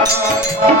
My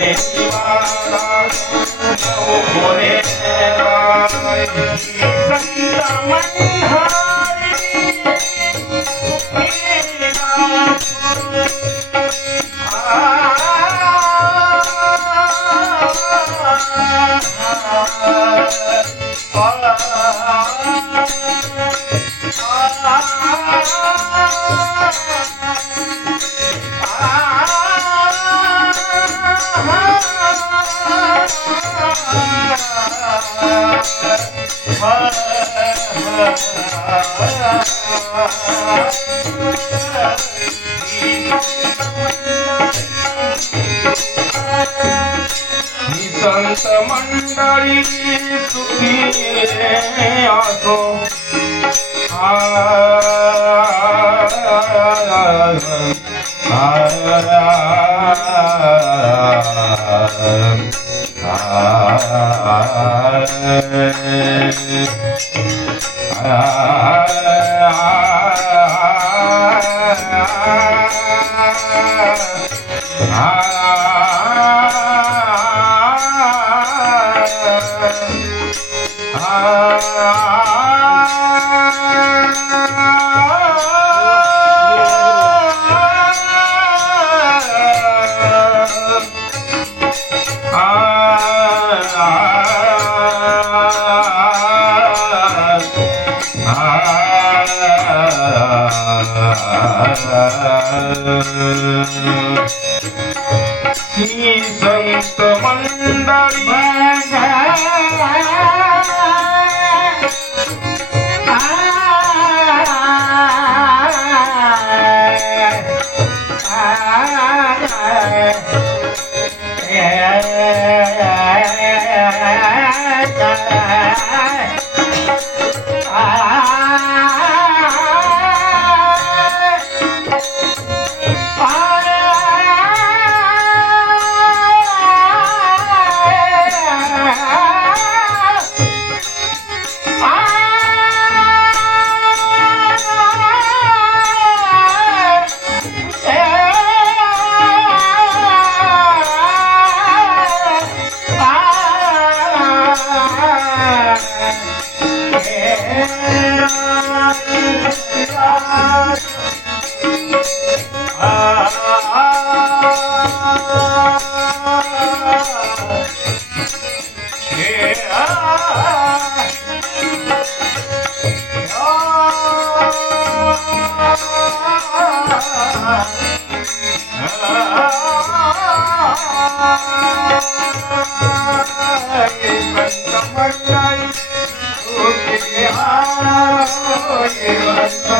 おば、溺れない。বাড়ি সুখিয়ে আসো Ah संत मंडळी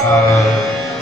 Hare